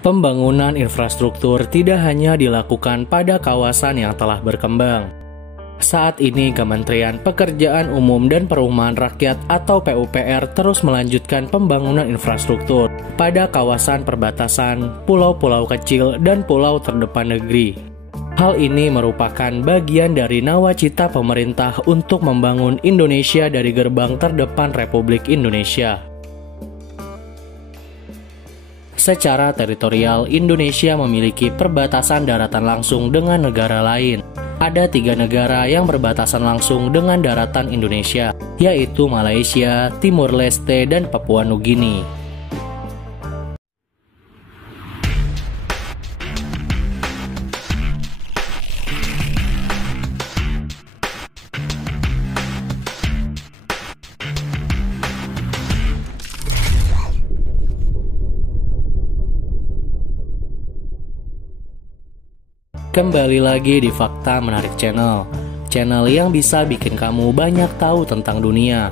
Pembangunan infrastruktur tidak hanya dilakukan pada kawasan yang telah berkembang. Saat ini Kementerian Pekerjaan Umum dan Perumahan Rakyat atau PUPR terus melanjutkan pembangunan infrastruktur pada kawasan perbatasan, pulau-pulau kecil, dan pulau terdepan negeri. Hal ini merupakan bagian dari nawacita pemerintah untuk membangun Indonesia dari gerbang terdepan Republik Indonesia. Secara teritorial, Indonesia memiliki perbatasan daratan langsung dengan negara lain. Ada 3 negara yang berbatasan langsung dengan daratan Indonesia, yaitu Malaysia, Timur Leste, dan Papua Nugini. Kembali lagi di Fakta Menarik Channel yang bisa bikin kamu banyak tahu tentang dunia.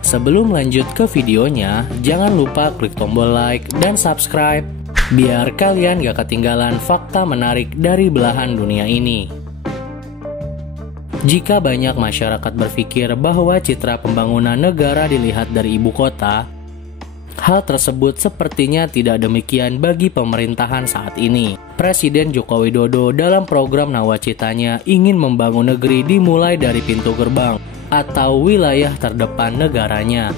Sebelum lanjut ke videonya, jangan lupa klik tombol like dan subscribe, biar kalian gak ketinggalan fakta menarik dari belahan dunia ini. Jika banyak masyarakat berpikir bahwa citra pembangunan negara dilihat dari ibu kota, hal tersebut sepertinya tidak demikian bagi pemerintahan saat ini. Presiden Joko Widodo dalam program nawacitanya ingin membangun negeri dimulai dari pintu gerbang atau wilayah terdepan negaranya.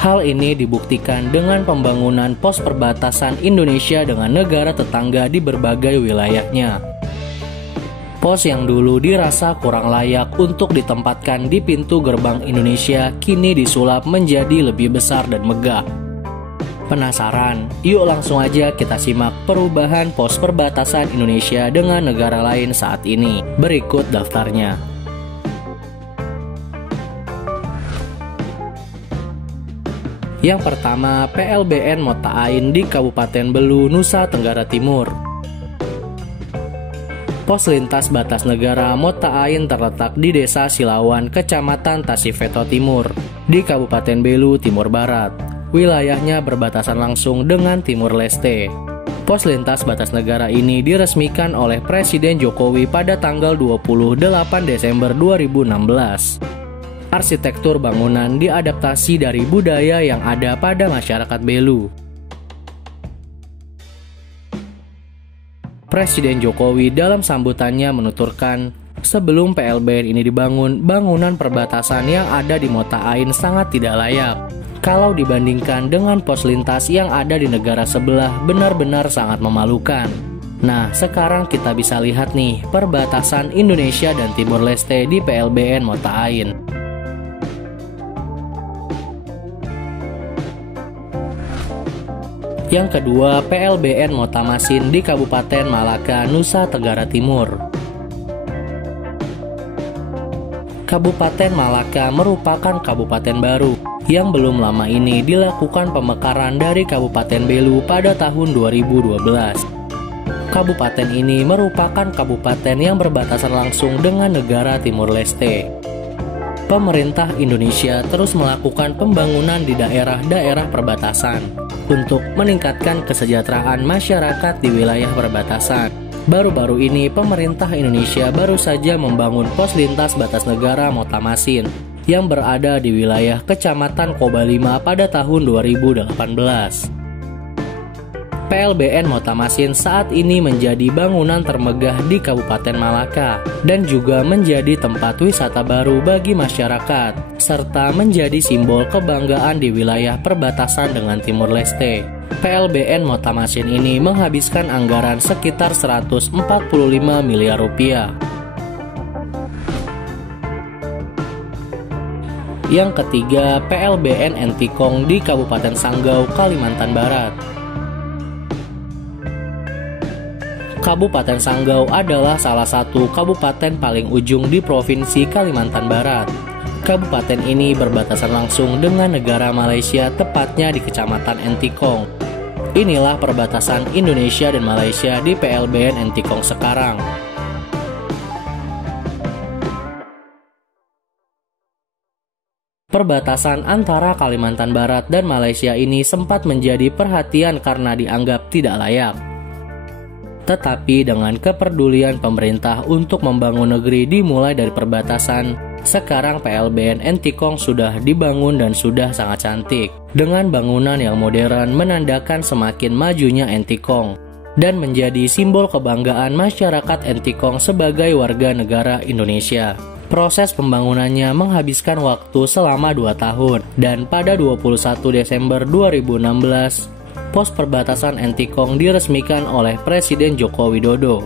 Hal ini dibuktikan dengan pembangunan pos perbatasan Indonesia dengan negara tetangga di berbagai wilayahnya. Pos yang dulu dirasa kurang layak untuk ditempatkan di pintu gerbang Indonesia kini disulap menjadi lebih besar dan megah. Penasaran? Yuk langsung aja kita simak perubahan pos perbatasan Indonesia dengan negara lain saat ini. Berikut daftarnya. Yang pertama, PLBN Mota Ain di Kabupaten Belu, Nusa Tenggara Timur. Pos lintas batas negara Mota Ain terletak di Desa Silawan, Kecamatan Tasifeto Timur, di Kabupaten Belu, Timur Barat. Wilayahnya berbatasan langsung dengan Timur Leste. Pos lintas batas negara ini diresmikan oleh Presiden Jokowi pada tanggal 28 Desember 2016. Arsitektur bangunan diadaptasi dari budaya yang ada pada masyarakat Belu. Presiden Jokowi dalam sambutannya menuturkan, sebelum PLBN ini dibangun, bangunan perbatasan yang ada di Mota Ain sangat tidak layak. Kalau dibandingkan dengan pos lintas yang ada di negara sebelah, benar-benar sangat memalukan. Nah, sekarang kita bisa lihat nih perbatasan Indonesia dan Timur Leste di PLBN Mota Ain. Yang kedua, PLBN Mota Masin di Kabupaten Malaka, Nusa Tenggara Timur. Kabupaten Malaka merupakan kabupaten baru yang belum lama ini dilakukan pemekaran dari Kabupaten Belu pada tahun 2012. Kabupaten ini merupakan kabupaten yang berbatasan langsung dengan negara Timur Leste. Pemerintah Indonesia terus melakukan pembangunan di daerah-daerah perbatasan untuk meningkatkan kesejahteraan masyarakat di wilayah perbatasan. Baru-baru ini pemerintah Indonesia baru saja membangun pos lintas batas negara Mota Masin yang berada di wilayah Kecamatan Kobalima pada tahun 2018. PLBN Mota Masin saat ini menjadi bangunan termegah di Kabupaten Malaka dan juga menjadi tempat wisata baru bagi masyarakat, serta menjadi simbol kebanggaan di wilayah perbatasan dengan Timur Leste. PLBN Mota Masin ini menghabiskan anggaran sekitar 145 miliar rupiah. Yang ketiga, PLBN Entikong di Kabupaten Sanggau, Kalimantan Barat. Kabupaten Sanggau adalah salah satu kabupaten paling ujung di Provinsi Kalimantan Barat. Kabupaten ini berbatasan langsung dengan negara Malaysia, tepatnya di Kecamatan Entikong. Inilah perbatasan Indonesia dan Malaysia di PLBN Entikong sekarang. perbatasan antara Kalimantan Barat dan Malaysia ini sempat menjadi perhatian karena dianggap tidak layak. Tetapi dengan kepedulian pemerintah untuk membangun negeri dimulai dari perbatasan, sekarang PLBN Entikong sudah dibangun dan sudah sangat cantik. Dengan bangunan yang modern menandakan semakin majunya Entikong dan menjadi simbol kebanggaan masyarakat Entikong sebagai warga negara Indonesia. Proses pembangunannya menghabiskan waktu selama 2 tahun dan pada 21 Desember 2016, pos perbatasan Entikong diresmikan oleh Presiden Joko Widodo.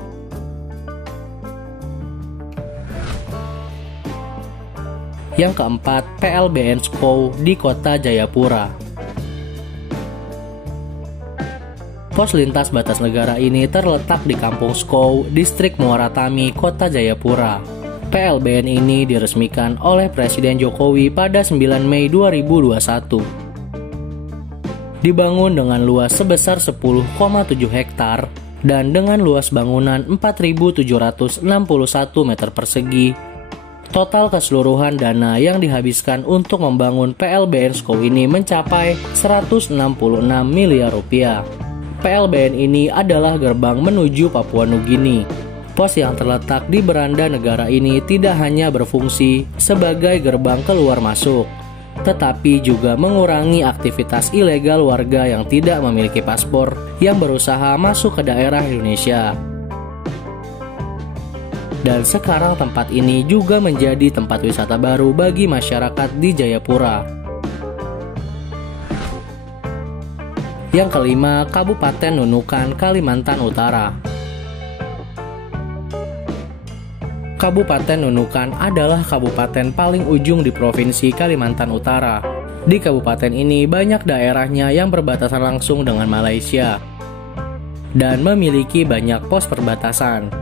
Yang keempat, PLBN Skow di Kota Jayapura. Pos lintas batas negara ini terletak di Kampung Skow, Distrik Muara Tami, Kota Jayapura. PLBN ini diresmikan oleh Presiden Jokowi pada 9 Mei 2021. Dibangun dengan luas sebesar 10,7 hektar dan dengan luas bangunan 4.761 meter persegi. Total keseluruhan dana yang dihabiskan untuk membangun PLBN Skow ini mencapai 166 miliar rupiah. PLBN ini adalah gerbang menuju Papua Nugini. Pos yang terletak di beranda negara ini tidak hanya berfungsi sebagai gerbang keluar masuk, tetapi juga mengurangi aktivitas ilegal warga yang tidak memiliki paspor yang berusaha masuk ke daerah Indonesia. Dan sekarang tempat ini juga menjadi tempat wisata baru bagi masyarakat di Jayapura. Yang kelima, Kabupaten Nunukan, Kalimantan Utara. Kabupaten Nunukan adalah kabupaten paling ujung di Provinsi Kalimantan Utara. Di kabupaten ini banyak daerahnya yang berbatasan langsung dengan Malaysia dan memiliki banyak pos perbatasan.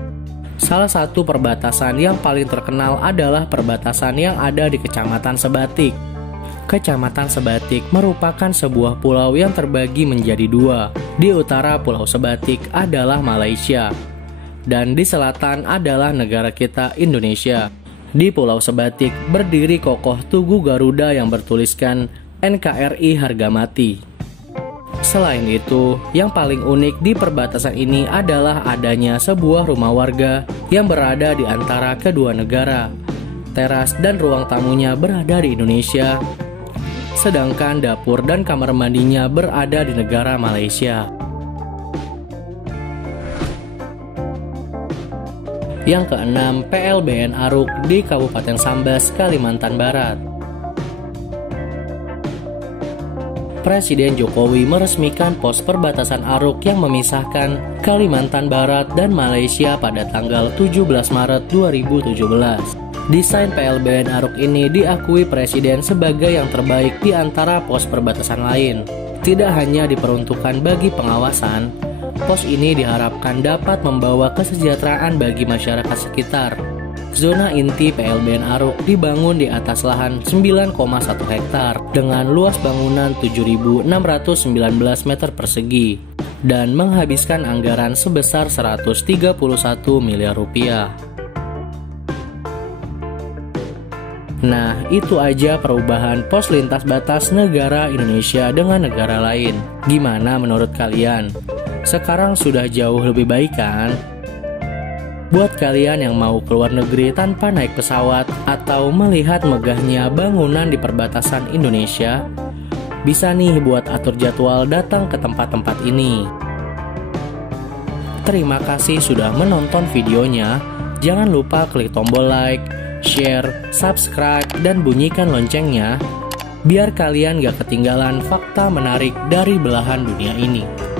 Salah satu perbatasan yang paling terkenal adalah perbatasan yang ada di Kecamatan Sebatik. Kecamatan Sebatik merupakan sebuah pulau yang terbagi menjadi 2. Di utara Pulau Sebatik adalah Malaysia, dan di selatan adalah negara kita, Indonesia. Di Pulau Sebatik berdiri kokoh Tugu Garuda yang bertuliskan NKRI harga mati. Selain itu, yang paling unik di perbatasan ini adalah adanya sebuah rumah warga yang berada di antara kedua negara. Teras dan ruang tamunya berada di Indonesia, sedangkan dapur dan kamar mandinya berada di negara Malaysia. Yang keenam, PLBN Aruk di Kabupaten Sambas, Kalimantan Barat. Presiden Jokowi meresmikan pos perbatasan Aruk yang memisahkan Kalimantan Barat dan Malaysia pada tanggal 17 Maret 2017. Desain PLBN Aruk ini diakui Presiden sebagai yang terbaik di antara pos perbatasan lain. Tidak hanya diperuntukkan bagi pengawasan, pos ini diharapkan dapat membawa kesejahteraan bagi masyarakat sekitar. Zona inti PLBN Aruk dibangun di atas lahan 9,1 hektar dengan luas bangunan 7.619 meter persegi dan menghabiskan anggaran sebesar 131 miliar rupiah. Nah, itu aja perubahan pos lintas batas negara Indonesia dengan negara lain. Gimana menurut kalian? Sekarang sudah jauh lebih baik kan? Buat kalian yang mau keluar negeri tanpa naik pesawat atau melihat megahnya bangunan di perbatasan Indonesia, bisa nih buat atur jadwal datang ke tempat-tempat ini. Terima kasih sudah menonton videonya. Jangan lupa klik tombol like, share, subscribe, dan bunyikan loncengnya biar kalian gak ketinggalan fakta menarik dari belahan dunia ini.